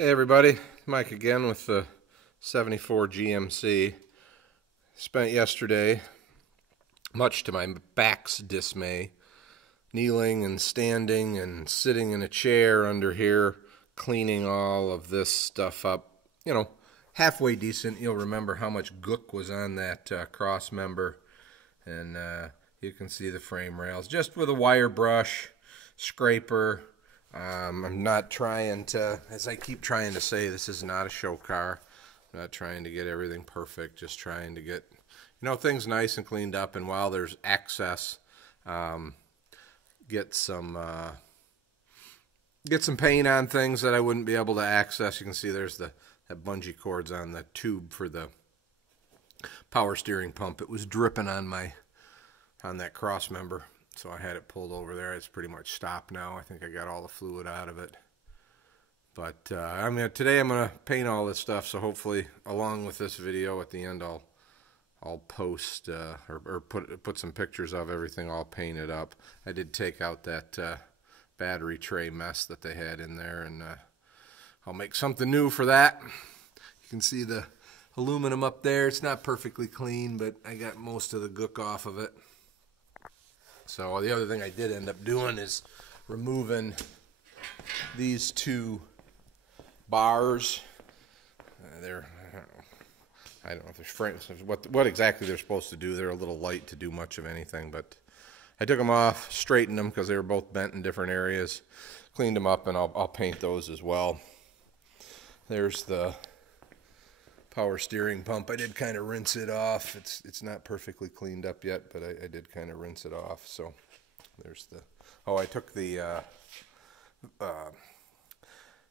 Hey everybody, Mike again with the 74 GMC. Spent yesterday, much to my back's dismay, kneeling and standing and sitting in a chair under here, cleaning all of this stuff up. You know, halfway decent. You'll remember how much gook was on that cross member. And you can see the frame rails. Just with a wire brush, scraper. I'm not trying to, as I keep trying to say, this is not a show car. I'm not trying to get everything perfect, just trying to get, things nice and cleaned up. And while there's access, get some paint on things that I wouldn't be able to access. You can see there's that bungee cords on the tube for the power steering pump. It was dripping on that cross member. So I had it pulled over there. It's pretty much stopped now. I think I got all the fluid out of it. But today I'm gonna paint all this stuff. So hopefully, along with this video at the end, I'll post or put some pictures of everything all painted up. I did take out that battery tray mess that they had in there, and I'll make something new for that. You can see the aluminum up there. It's not perfectly clean, but I got most of the gook off of it. So the other thing I did end up doing is removing these two bars. I don't know if there's frames, what exactly they're supposed to do. They're a little light to do much of anything, but I took them off, straightened them because they were both bent in different areas, cleaned them up, and I'll paint those as well. There's the power steering pump. I did kind of rinse it off. It's not perfectly cleaned up yet, but I did kind of rinse it off. So there's I took the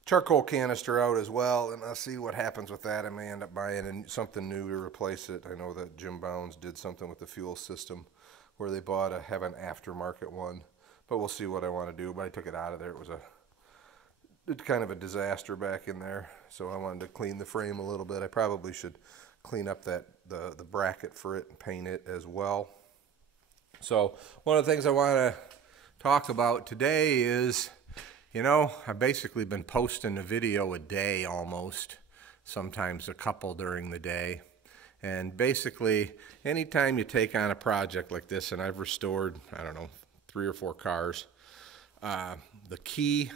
charcoal canister out as well, and I'll see what happens with that. I may end up buying something new to replace it. I know that Jim Bounds did something with the fuel system where they have an aftermarket one, but we'll see what I want to do. But I took it out of there. It's kind of a disaster back in there, so I wanted to clean the frame a little bit. I probably should clean up the bracket for it and paint it as well. So one of the things I want to talk about today is, I've basically been posting a video a day almost, sometimes a couple during the day. And basically, anytime you take on a project like this, and I've restored, 3 or 4 cars, the key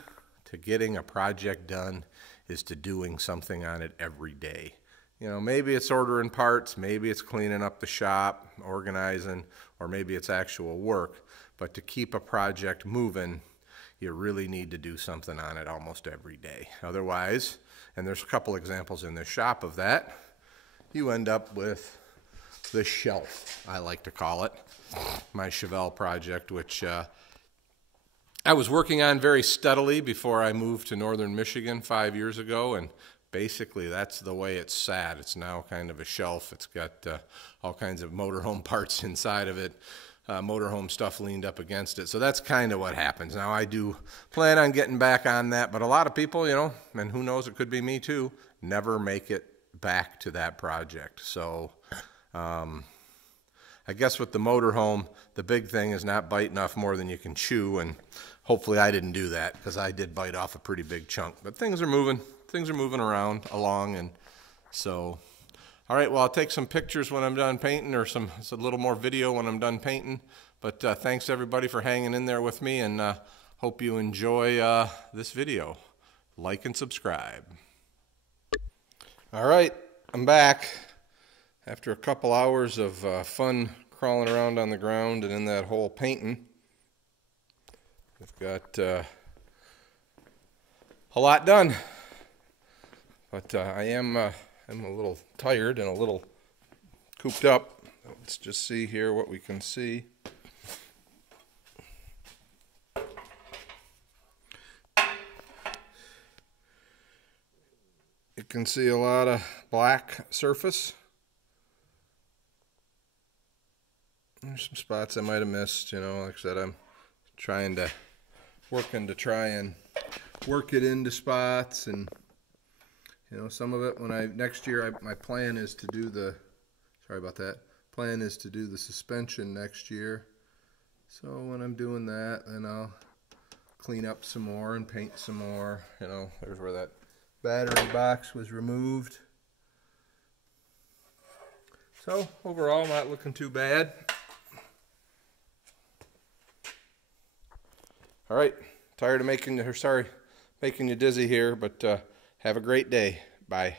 to getting a project done is to doing something on it every day. Maybe it's ordering parts, maybe it's cleaning up the shop, organizing, or maybe it's actual work. But to keep a project moving, you really need to do something on it almost every day. Otherwise, and there's a couple examples in this shop of that, you end up with the shelf, I like to call it, my Chevelle project, which I was working on very steadily before I moved to northern Michigan 5 years ago, and basically that's the way it's sat. It's now kind of a shelf. It's got all kinds of motorhome parts inside of it, motorhome stuff leaned up against it. So that's kind of what happens. Now I do plan on getting back on that, but a lot of people, and who knows, it could be me too, never make it back to that project. So I guess with the motorhome, the big thing is not biting off more than you can chew, and hopefully I didn't do that because I did bite off a pretty big chunk. But things are moving around along, and so, all right, well, I'll take some pictures when I'm done painting, or a little more video when I'm done painting. But thanks everybody for hanging in there with me, and hope you enjoy this video. Like and subscribe. All right, I'm back. After a couple hours of fun crawling around on the ground and in that hole painting, I've got a lot done. But I'm a little tired and a little cooped up. Let's just see here what we can see. You can see a lot of black surface. There's some spots I might have missed, like I said, I'm working to try and work it into spots, and some of it next year my plan is to do the suspension next year. So when I'm doing that, then I'll clean up some more and paint some more. There's where that battery box was removed. So overall, not looking too bad. All right, tired of making you dizzy here, but have a great day. Bye.